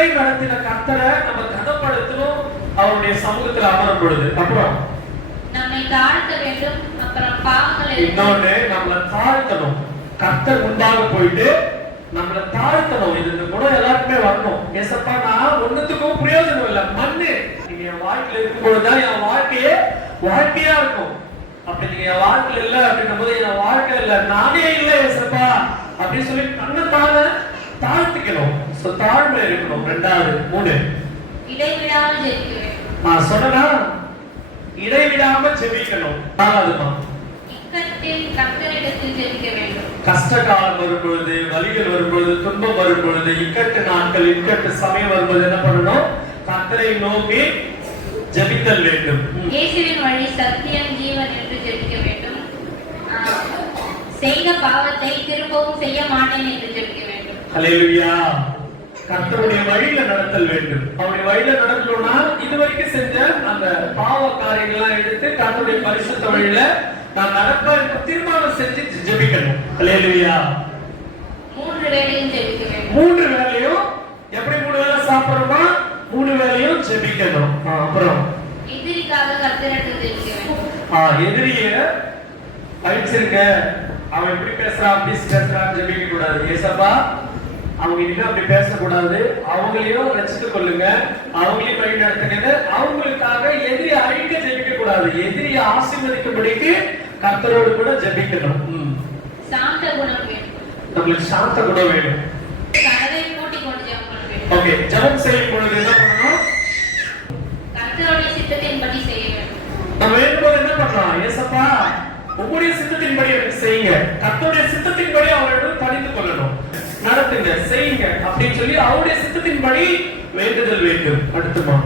நம்மளை நடத்தின கர்த்தரை நம்ம கனப்படுத்தணும் அவருடைய சமூகத்துல அமரும் பொழுது. அப்புறம் நம்மை தாழ்த்த வேண்டும். அப்புறம் பாவங்களை இன்னொன்னு நம்மள தாழ்த்தணும். கர்த்தர் முன்பாக போயிட்டு நம்மள தாழ்த்தணும். இது கூட எல்லாருக்குமே வரணும். ஏசப்பா நான் ஒண்ணுத்துக்கும் பிரயோஜனம் இல்லை, மண்ணு. நீங்க என் வாழ்க்கையில இருக்கும்போதுதான் என் வாழ்க்கையா இருக்கும். அப்படி நீங்க என் வாழ்க்கையில இல்ல அப்படின்னும் போது என் வாழ்க்கை இல்ல, நானே இல்லை ஏசப்பா அப்படின்னு சொல்லி தன்னைத்தான தாழ்த்திக்கணும். தாழ்மை இருக்கணும். 2வது 3 இடைவிடாமல் ஜெபிக்க வேண்டும். சொன்னா இடைவிடாம ஜெபிக்கணும். 4வது இக்கட்டில் கர்த்தரிடத்தில் ஜெபிக்க வேண்டும். கஷ்ட காலம் வரும்பொழுது, வலிகள் வரும்பொழுது, துன்பம் வரும்பொழுது, இக்கட்டு நாட்கள், இக்கட்டு சமயம் வரும்போது என்ன பண்ணணும்? கர்த்தரை நோக்கி ஜெபித்தல் வேண்டும். இயேசுவின் வழி சத்தியம் ஜீவன் என்று ஜெபிக்க வேண்டும். செய்த பாவத்தை திரும்பவும் செய்ய மாட்டேன் என்று ஜெபிக்க வேண்டும். ஹல்லேலூயா. கர்த்தருடைய வழியில நடத்தல் வேண்டும். அவருடைய வழியில நடக்கணும்னா இதுவரைக்கும் செஞ்ச அந்த பாவ காரியங்கள்லாம் எடுத்து கர்த்தருடைய பரிசுத்த வழியில நான் நடப்ப தீர்மானம் செஞ்சு ஜெபிக்கணும். ஹல்லேலூயா. 3 வேளையும் ஜெபிக்க வேண்டும். 3 வேளையும் எப்படி 3 வேளை சாப்பிடுறோமா 3 வேளையும் ஜெபிக்கணும். அப்புறம் எதிரிக்காக கர்த்தரிடத்தில் ஜெபிக்க வேண்டும். எதிரிய அழிச்சிருக்க, அவன் எப்படி பேசுறான் அப்படி பேசுறான்னு ஜெபிக்க கூடாது. ஏசப்பா அவங்க இனிமே அப்படி பேசக்கூடாது, அவங்களையும் ரசித்துக் கொள்ளுங்க, அவங்களையும் வழி நடத்துங்க. அவங்களுக்காக எதிரி அழிக்க ஜெபிக்க கூடாது, எதிரியை ஆசீர்வதிக்கும்படிக்கு கர்த்தரோடு கூட ஜெபிக்கணும். சாந்த குணம் வேண்டும். நம்மளுக்கு சாந்த குணம் வேணும். கனவை கூட்டிக் கொண்டு ஜெபம் பண்ண வேண்டும். ஓகே, ஜெபம் செய்யும் பொழுது என்ன பண்ணணும்? கர்த்தருடைய சித்தத்தின்படி செய்ய வேண்டும். நம்ம வேண்டும்போது என்ன பண்ணலாம்? ஏசப்பா உங்களுடைய சித்தத்தின்படி எனக்கு செய்யுங்க, கர்த்தருடைய சித்தத்தின்படி அவரோடு பணிந்து கொள்ளணும், நடத்துங்க, செய்யுங்க அப்படின்னு சொல்லி அவருடைய சித்தத்தின்படி வேண்டுதல் வேண்டும். அடுத்துமா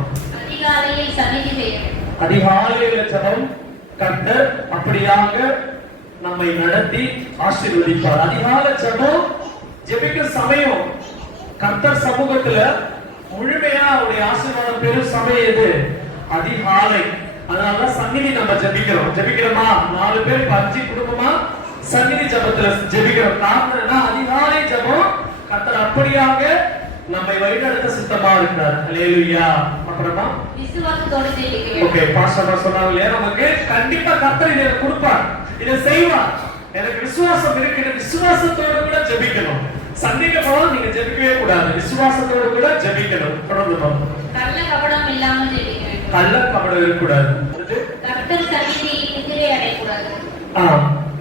அதிகாலையில் சந்நிதி செய்ய வேண்டும். அதிகாலையில ஜெபம் கர்த்தர் அப்படியாக நம்மை நடத்தி ஆசீர்வதிப்பார். அதிகாலை ஜெபம் ஜெபிக்கிற சமயம் கர்த்தர் சமூகத்துல முழுமையா அவருடைய ஆசீர்வாதம் பெரும் சமயம் எது? அதிகாலை. அதனாலதான் சந்நிதி நம்ம ஜெபிக்கிறோமா 4 பேர் 5 குடும்பமா சந்நிதி ஜெபத்துல ஜெபிக்கிறோம். காரணம்னா அதிகாலை ஜெபம் கர்த்தர் அப்படியாக நம்மை வழிநடத்த சித்தமா இருக்கிறார். ஹல்லேலூயா. அப்புறமா விசுவாசத்தோடு ஜெபிக்க வேண்டும். ஓகே, பாஸ்டர் சொன்னாங்களே நமக்கு கண்டிப்பா கர்த்தர் இதை கொடுப்பார், இதை செய்வார். எனக்கு விசுவாசம் இருக்கு, விசுவாசத்தோடு கூட ஜெபிக்கணும். சந்தேகமா நீங்க ஜெபிக்கவே கூடாது, விசுவாசத்தோடு கூட ஜெபிக்கணும். தொடர்ந்து கள்ள கபடம் இல்லாமல் ஜெபிக்க வேண்டும். கள்ள கபடம் இருக்கக்கூடாது. கர்த்தர் சந்நிதியில் நித்திரை அடையக்கூடாது.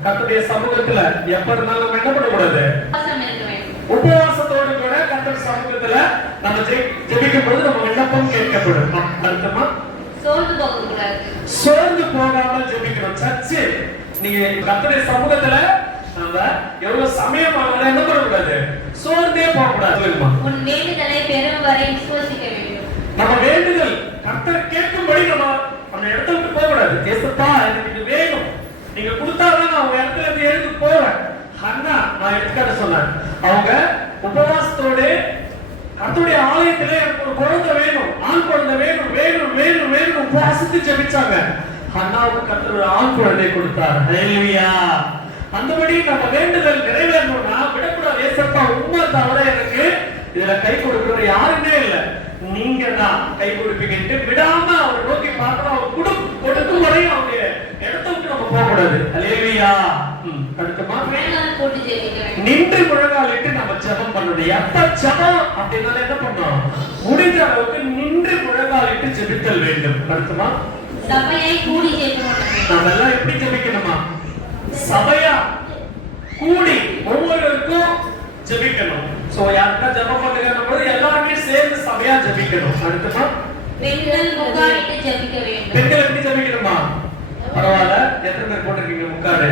கர்த்தருடைய சமூகத்துல எப்ப இருந்தாலும் நம்ம என்ன பண்ணக்கூடாது? உபவாசத்தோடு கூட கர்த்தர் சமூகத்துல நம்ம ஜெபிக்கும் பொழுது நம்ம விண்ணப்பம் கேட்கப்படும். அர்த்தமா சோர்ந்து போகாமல் ஜெபிக்கணும். சர்ச்சு நீங்க கர்த்தருடைய சமூகத்துல நம்ம எவ்வளவு சமயம் ஆனாலும் என்ன பண்ணக்கூடாது? சோர்ந்தே போகக்கூடாது. உன் வேண்டுதலை பெறும் வரை விசுவாசிக்க வேண்டும். நம்ம வேண்டுதல் கர்த்தர் கேட்கும்படி நம்ம அந்த இடத்துல விட்டு போகக்கூடாது. ஏசப்பா எனக்கு இது வேணும், நீங்க கொடுத்தாதான் நான் அவங்க இடத்துல இருந்து எழுந்து போவேன். அண்ணா நான் எடுத்துக்காட்ட சொன்னேன், அவங்க உபவாசத்தோடு கர்த்தருடைய ஆலயத்திலே எனக்கு ஒரு குழந்தை வேணும், ஆண் குழந்தை வேணும் வேணும் வேணும் வேணும் உபவாசித்து ஜெபிச்சாங்க. அண்ணாவுக்கு கர்த்தர் ஒரு ஆண் குழந்தை கொடுத்தார். ஹல்லேலூயா. அந்தபடி நம்ம வேண்டுதல் நிறைவேறணும்னா விடக்கூடாது. ஏசப்பா உண்மை தவிர எனக்கு இதுல கை கொடுக்கிற யாருமே இல்லை, நீங்க தான் கை கொடுப்பீங்கன்ட்டு விடாம அவரை நோக்கி பார்க்கணும். அவர் கொடுக்கும் வரையும் அவங்க இடத்த விட்டு நம்ம போக கூடாது. ஹல்லேலூயா. அடுத்தமா நின்று முழங்காலிட்டு நம்ம ஜெபம் பண்ணணும். எப்ப ஜெபம் அப்படின்னால என்ன பண்ணணும்? முடிஞ்ச அளவுக்கு நின்று முழங்காலிட்டு ஜெபித்தல் வேண்டும். அடுத்தமா சபையை கூடி ஜெபிக்கணும். நம்ம எல்லாம் எப்படி ஜெபிக்கணுமா? சபையா கூடி ஒவ்வொருவருக்கும் ஜெபிக்கணும். சோ யாருக்கா ஜெபம் பண்ணுங்க போது எல்லாருமே சேர்ந்து சபையா ஜெபிக்கணும். அடுத்தமா பெண்கள் முக்காடிட்டு ஜெபிக்க வேண்டும். பெண்கள் எப்படி ஜெபிக்கணுமா? பரவாயில்ல, எத்தனை பேர் போட்டிருக்கீங்க முக்காடு?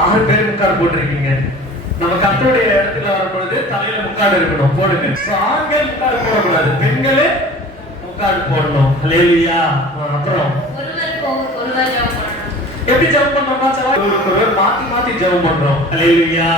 6 பேர் முக்காடு போட்டிருக்கீங்க. நம்ம கர்த்தருடைய இடத்துல வரும்பொழுது தலையில முக்காடு இருக்கணும், போடுங்க. ஆண்கள் முக்காடு போடக்கூடாது, பெண்களே முக்காடு போடணும். ஹல்லேலூயா. அப்புறம் ஒருவர் ஜெபம் பண்ணணும். எப்படி ஜெபம் பண்றோமா? ஒருவர் மாத்தி மாத்தி ஜெபம் பண்றோம். ஹல்லேலூயா.